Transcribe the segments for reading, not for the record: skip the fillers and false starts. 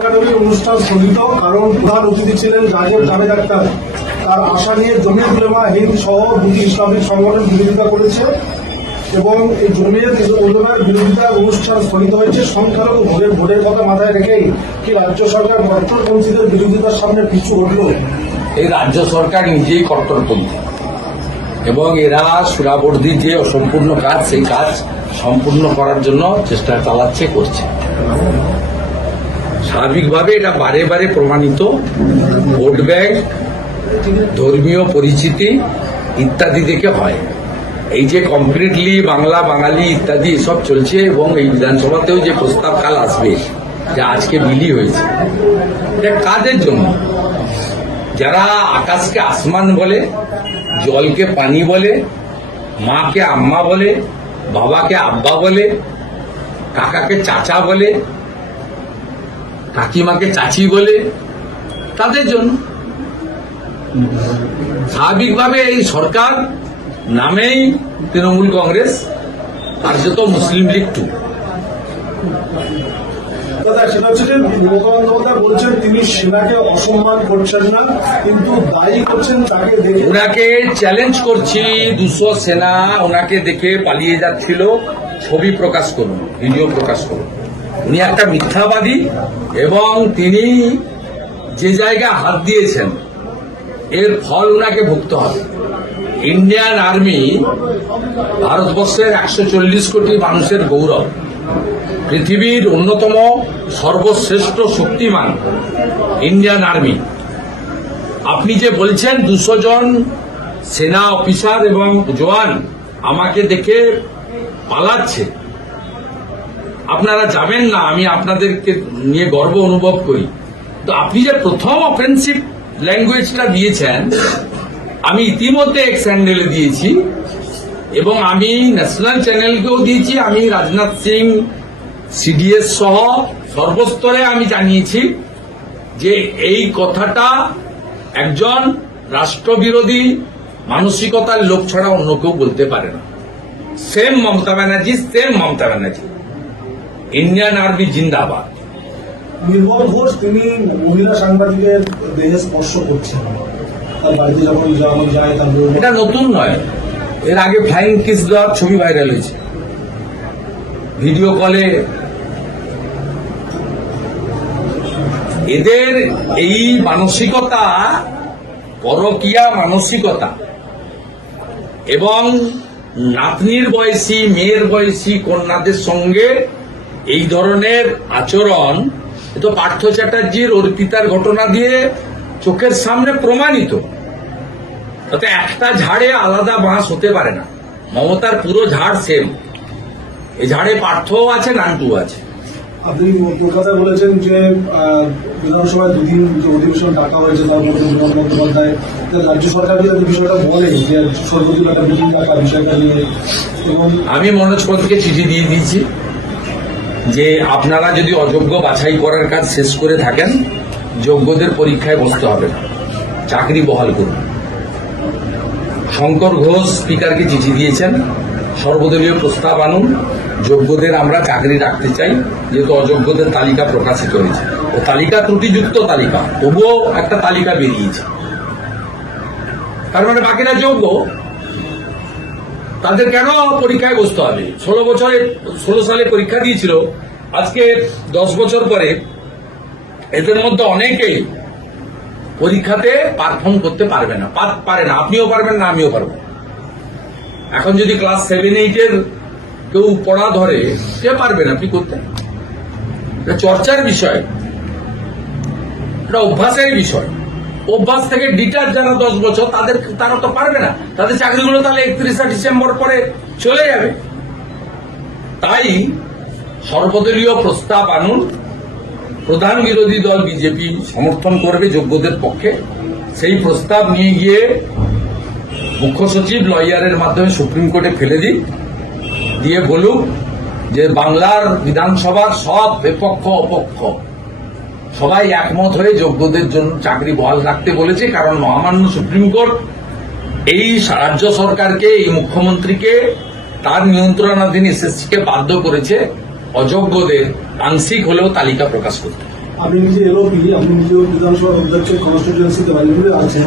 একাডেমির অনুষ্ঠান স্থগিত, কারণ প্রধান অতিথি ছিলেন জাজেদ জাভেদ আখতার। তার আশা নিয়ে জমিয়ত উলেমা হিন্দ সহ দুটি ইসলামিক সংগঠন বিরোধিতা করেছে এবং এই জমিয়ত উলেমার বিরোধিতার অনুষ্ঠান স্থগিত হয়েছে। সংখ্যালঘু ভোটের কথা মাথায় রেখেই কি রাজ্য সরকার কট্টরপন্থীদের বিরোধিতার সামনে পিছু হটল? এই রাজ্য সরকার নিজেই কট্টরপন্থী এবং এরা সুরাবর্দীর যে অসম্পূর্ণ কাজ, সেই কাজ সম্পূর্ণ করার জন্য চেষ্টা করছে। স্বাভাবিকভাবে এটা বারে বারে প্রমাণিত। ভোট ব্যাংক, ধর্মীয় পরিচিতি ইত্যাদি থেকে হয়। এই যে কমপ্লিটলি বাংলা বাঙালি ইত্যাদি এসব চলছে এবং এই বিধানসভাতেও যে প্রস্তাব কাল আসবে, যা আজকে বিলি হয়েছে, এটা কাদের জন্য? যারা আকাশকে আসমান বলে, জলকে পানি বলে, মাকে আম্মা বলে, বাবাকে আব্বা বলে, কাকাকে চাচা বলে, কাকিমাকে চাচি বলে, তাদের জন্য। স্বাভাবিকভাবে এই সরকার নামেই তৃণমূল কংগ্রেস, আর যত মুসলিম লীগ টু। দাদা, সেটা হচ্ছে যে মমতা বন্দ্যোপাধ্যায় বলছেন তিনি সেনাকে অসম্মান করছেন না, কিন্তু দায়ী করছেন তাকে দেখে। ওনাকে চ্যালেঞ্জ করছি, 200 সেনা ওনাকে দেখে পালিয়ে যাচ্ছিল, ছবি প্রকাশ করুন, ভিডিও প্রকাশ করুন। উনি একটা মিথ্যাবাদী এবং তিনি যে জায়গায় হাত দিয়েছেন এর ফল ওনাকে ভুগতে হবে। ইন্ডিয়ান আর্মি ভারতবর্ষের 140 কোটি মানুষের গৌরব, পৃথিবীর অন্যতম সর্বশ্রেষ্ঠ শক্তিমান ইন্ডিয়ান আর্মি। আপনি যে বলছেন 200 জন সেনা অফিসার এবং জওয়ান আমাকে দেখে পালাচ্ছে, আপনারা যাবেন না, আমি আপনাদেরকে নিয়ে গর্ব অনুভব করি। তো আপনি যে প্রথম অফেন্সিভ ল্যাঙ্গুয়েজটা দিয়েছেন, আমি ইতিমধ্যে এক্স হ্যান্ডেলে দিয়েছি এবং আমি ন্যাশনাল চ্যানেলকেও দিয়েছি। আমি রাজনাথ সিং, সিডিএস সহ সর্বস্তরে আমি জানিয়েছি যে এই কথাটা একজন রাষ্ট্রবিরোধী মানসিকতার লোক ছাড়া অন্য কেউ বলতে পারে না। Same Mamata Banerjee, Indian army জিন্দাবাদ। নির্মল ঘোষ তিনি মহিলা সাংবাদিকের দেহে স্পর্শ করছেন, তার বাড়িতে যখন যায় তারপরে। এটা নতুন নয়, এর আগে ফ্লাইং কিস দেওয়ার ছবি ভাইরাল হয়েছে ভিডিও কলে। এদের এই মানসিকতা পরকীয়া মানসিকতা এবং নাতনির বয়সী, মেয়ের বয়সী কন্যাদের সঙ্গে এই ধরনের আচরণ, তো পার্থ চ্যাটার্জির অর্পিতার ঘটনা দিয়ে চোখের সামনে প্রমাণিত। তাতে একটা ঝাড়ে আলাদা বাঁশ হতে পারে না। মমতার পুরো ঝাড় সেম। এই ঝাড়ে পার্থও আছে, নান্টুও আছে। আপনি কলকাতায় বলেছেন যে বিধানসভায় 2 দিন যে অধিবেশন ডাকা হয়েছে, তার মধ্যে বিমান বন্দ্যোপাধ্যায় রাজ্য সরকার যদি বিষয়টা বলে যে সর্বদিন একটা মিটিং ডাকা বিষয়টা নিয়ে, এবং আমি মনোজ পন্থকে চিঠি দিয়ে দিয়েছি যে আপনারা যদি অযোগ্য বাছাই করার কাজ শেষ করে থাকেন, যোগ্যদের পরীক্ষায় বসতে হবে না, চাকরি বহাল করুন। শঙ্কর ঘোষ স্পিকারকে চিঠি দিয়েছেন, সর্বদলীয় প্রস্তাব আনুন, যোগ্যদের আমরা চাকরি রাখতে চাই, যেহেতু অযোগ্যদের তালিকা প্রকাশিত হয়েছে। ও তালিকা ত্রুটিযুক্ত তালিকা, তবুও একটা তালিকা বেরিয়েছে। তার মানে বাকিরা যোগ্য, তাদের কেন পরীক্ষায় বসতে হবে? 16 সালে পরীক্ষা দিয়েছিল, আজকে 10 বছর পরে এদের মধ্যে অনেকেই পরীক্ষাতে পারফর্ম করতে পারে না। আপনিও পারবেন না, আমিও পারবো। এখন যদি ক্লাস 7-8 এর কেউ পড়া ধরে, সে পারবে না, আপনি করতে। এটা চর্চার বিষয়, এটা অভ্যাসের বিষয়। অভ্যাস থেকে ডিটার যারা 10 বছর, তারা তো পারবে না, তাদের চাকরিগুলো তাহলে 31শে ডিসেম্বর পরে চলে যাবে। তাই সর্বদলীয় প্রস্তাব আনুন। প্রধান বিরোধী দল বিজেপি সমর্থন করবে যোগ্যদের পক্ষে। সেই প্রস্তাব নিয়ে গিয়ে মুখ্য সচিব লয়ারের মাধ্যমে সুপ্রিম কোর্টে ফেলে দিন, দিয়ে বলুক যে বাংলার বিধানসভার সব বিপক্ষ অপক্ষ সবাই একমত হয়ে যোগ্যদের জন্য চাকরি বহাল রাখতে বলেছে। কারণ মহামান্য সুপ্রিম কোর্ট এই রাজ্য সরকারকে, এই মুখ্যমন্ত্রীকে, তার নিয়ন্ত্রণাধীন এসএসসিকে বাধ্য করেছে অযোগ্যদের আংশিক হলেও তালিকা প্রকাশ করতে। আপনি নিজে এলওপি, আপনি নিজেও বিধানসভার অধ্যক্ষের কনস্টিটিউয়েন্সিতে বাড়িগুলো আছেন,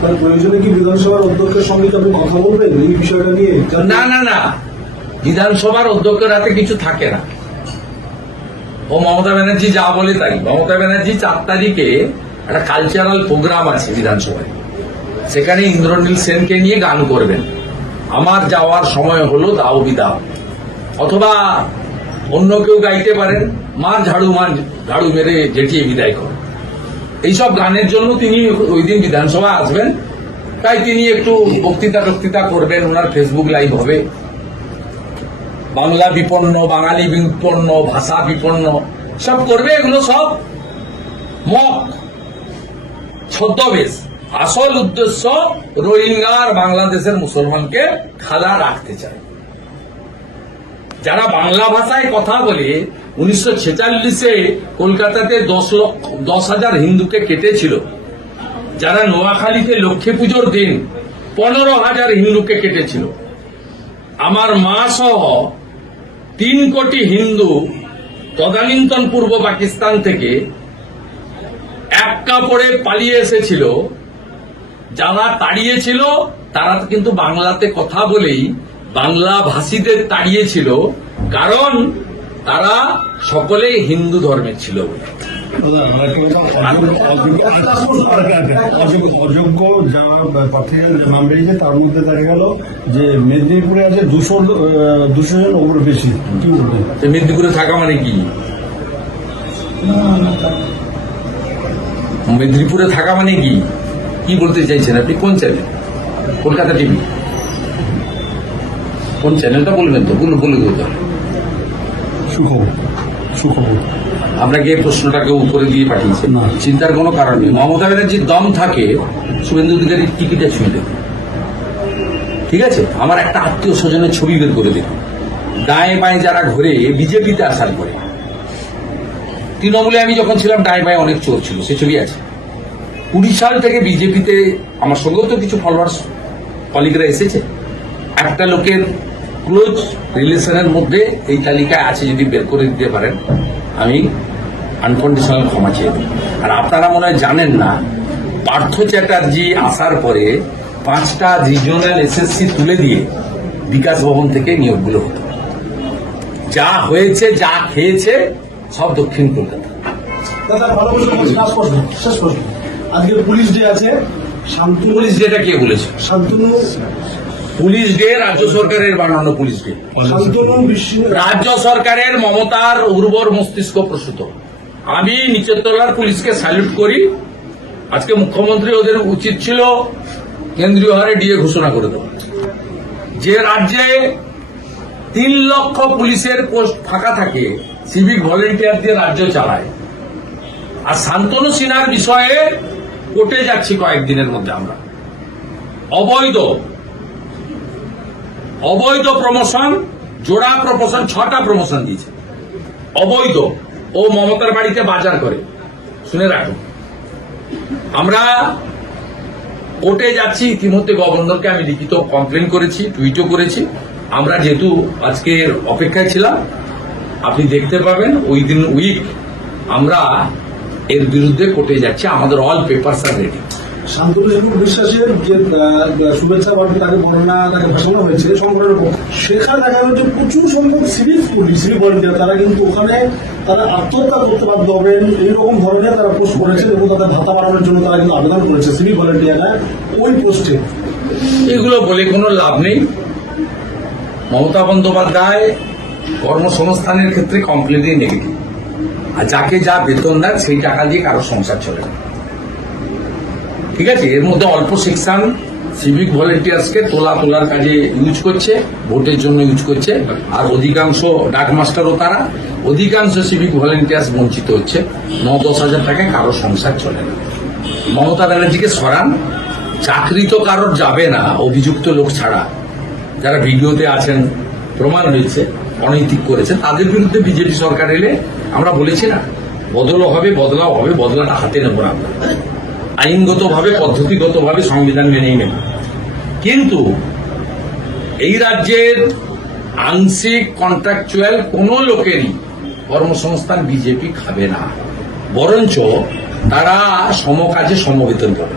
তার প্রয়োজনে কি বিধানসভার অধ্যক্ষের সঙ্গে কি আপনি কথা বলবেন এই বিষয়টা নিয়ে? না না না, বিধানসভার অধ্যক্ষের হাতে কিছু থাকে না। ও মমতা ব্যানার্জি যা বলে তাই। মমতা ব্যানার্জি 4 তারিখে একটা কালচারাল প্রোগ্রাম আছে বিধানসভায়, সেখানে ইন্দ্রনীল সেনকে নিয়ে গান করবেন। আমার যাওয়ার সময় হলো, দাও বিদাও, অথবা অন্য কেউ গাইতে পারেন, মার ঝাড়ু মেরে জেঠিয়ে বিদায় করেন। এইসব গানের জন্য তিনি ওই দিন বিধানসভা আসবেন, তাই তিনি একটু বক্তৃতা করবেন, ওনার ফেসবুক লাইভ হবে। বাংলা বিপন্ন, বাঙালি বিপন্ন, ভাষা বিপন্ন সব করবে। এগুলো সব মক, ছদ্মবেশ। আসল উদ্দেশ্য রোহিঙ্গা আর বাংলাদেশের মুসলমানকে খালা রাখতে চায়। যারা বাংলা ভাষায় কথা বলে 1946-এ কলকাতাতে 10,000 হিন্দুকে কেটেছিল, যারা নোয়াখালীতে লক্ষ্মী পুজোর দিন 15,000 হিন্দুকে কেটেছিল, আমার মা সহ 3 কোটি হিন্দু তদানীন্তন পূর্ব পাকিস্তান থেকে এক কাপড়ে পালিয়ে এসেছিল, যারা তাড়িয়েছিল তারা কিন্তু বাংলাতে কথা বলেই বাংলা ভাষীদের তাড়িয়েছিল, কারণ তারা সকলেই হিন্দু ধর্মের ছিল বলে। অযোগ্য যারা প্রার্থীরা নাম বেরিয়েছে তার মধ্যে দেখা গেল যে মেদিনীপুরে আছে 200 জন ওপর বেশি। কি বলবেন? মেদিনীপুরে থাকা মানে কি? মেদিনীপুরে থাকা মানে কি কি বলতে চাইছেন আপনি? কোন চ্যানেল? কলকাতা টিভি? কোন চ্যানেলটা বলবেন তো? বলে দেবো। সুখবর আপনাকে এই প্রশ্নটাকে উপরে দিয়ে পাঠিয়েছে, না। চিন্তার কোনো কারণ নেই। মমতা ব্যানার্জির দম থাকে শুভেন্দু অধিকারীর টিকিটে ছুঁয়ে দেখুন, ঠিক আছে? আমার একটা আত্মীয় স্বজনের ছবি বের করে দেখুন, ডায়ে বাঁয়ে যারা ঘুরে বিজেপিতে আসার পরে। তৃণমূলে আমি যখন ছিলাম ডায়ে বাঁয়ে অনেক চোর ছিল, সে ছবি আছে। 20 সাল থেকে বিজেপিতে আমার সঙ্গেও তো কিছু ফলোয়ার্স কলিগরা এসেছে। একটা লোকের ক্লোজ রিলেশনের মধ্যে এই তালিকায় আছে, যদি বের করে দিতে পারেন আমি আনকন্ডিশনাল ক্ষমা চেয়ে দেব। আর আপনারা মনে হয় জানেন না, পার্থ চ্যাটার্জি আসার পরে 5টা রিজিওনাল এসএসসি তুলে দিয়ে বিকাশ ভবন থেকে নিয়োগগুলো হতো। যা হয়েছে, যা খেয়েছে সব দক্ষিণ কলকাতা। দাদা ভালো করে বলছি, শেষ প্রশ্ন। আজকে পুলিশ ডে আছে, শান্তনু পুলিশ ডেটা কে বলেছে? শান্তনু পুলিশ ডে রাজ্য সরকারের বানানো পুলিশ ডে। শান্তনু বিশ্ব রাজ্য সরকারের মমতার উর্বর মস্তিষ্ক প্রসূত। আমি নিচের তলার পুলিশকে স্যালুট করি। আজকে মুখ্যমন্ত্রী ওদের উচিত ছিল কেন্দ্রীয় হারে ডিএ ঘোষণা করে দেওয়া। যে রাজ্যে 3 লক্ষ পুলিশের পোস্ট ফাঁকা থাকে, সিভিক ভলেন্টিয়ার দিয়ে রাজ্য চালায়। আর শান্তনু সিনহার বিষয়ে কোর্টে যাচ্ছি কয়েকদিনের মধ্যে আমরা। অবৈধ প্রমোশন, জোড়া প্রমোশন, 6টা প্রমোশন দিয়েছে অবৈধ। ও মমতার বাড়িতে বাজার করে, শুনে রাখুন। আমরা কোর্টে যাচ্ছি। ইতিমধ্যে গভর্নরকে আমি লিখিত কমপ্লেন করেছি, টুইটও করেছি। আমরা যেহেতু আজকের অপেক্ষায় ছিলাম, আপনি দেখতে পাবেন উইদিন উইক আমরা এর বিরুদ্ধে কোর্টে যাচ্ছি। আমাদের অল পেপারস আর রেডি। শান্তনু বিশ্বাসের যে শুভেচ্ছা বার্তা তাকে বর্ণনা তাকে ভাষণ হয়েছে সংগঠনের পক্ষে, সেখানে দেখা যাচ্ছে প্রচুর সংখ্যক সিভিক ভলেন্টিয়ার তারা কিন্তু ওখানে তারা আত্মহত্যা করতে বাধ্য হবেন, এইরকম ধরনের তারা পোস্ট করেছে এবং তাদের ভাতা বাড়ানোর জন্য তারা কিন্তু আবেদন করেছে সিভিক ভলেন্টিয়াররা ওই পোস্টে। এগুলো বলে কোনো লাভ নেই। মমতা বন্দ্যোপাধ্যায় কর্মসংস্থানের ক্ষেত্রে কমপ্লিটলি নেগেটিভ। আর যাকে যা বেতন দেন সেই টাকা দিয়ে কারো সংসার চলে না, ঠিক আছে? এর মধ্যে অল্প সেকশন সিভিক ভলেন্টিয়ার্সকে তোলার কাজে ইউজ করছে, ভোটের জন্য ইউজ করছে। আর অধিকাংশ ডাক মাস্টারও তারা, অধিকাংশ সিভিক ভলেন্টিয়ার্স বঞ্চিত হচ্ছে। 9-10 হাজার টাকায় কারো সংসার চলে না। মমতা ব্যানার্জিকে সরান। চাকরি তো কারোর যাবে না অভিযুক্ত লোক ছাড়া। যারা ভিডিওতে আছেন, প্রমাণ হয়েছে অনৈতিক করেছে, তাদের বিরুদ্ধে বিজেপি সরকার এলে আমরা বলেছি না, বদলাও হবে, বদলাটা হাতে নেব না আমরা। আইনগতভাবে, পদ্ধতিগতভাবে সংবিধান মেনেই নেব। কিন্তু এই রাজ্যের আংশিক কন্ট্রাকচুয়াল কোন লোকেরই কর্মসংস্থান বিজেপি খাবে না। বরঞ্চ তারা সমকাজে সমবেতন পাবে।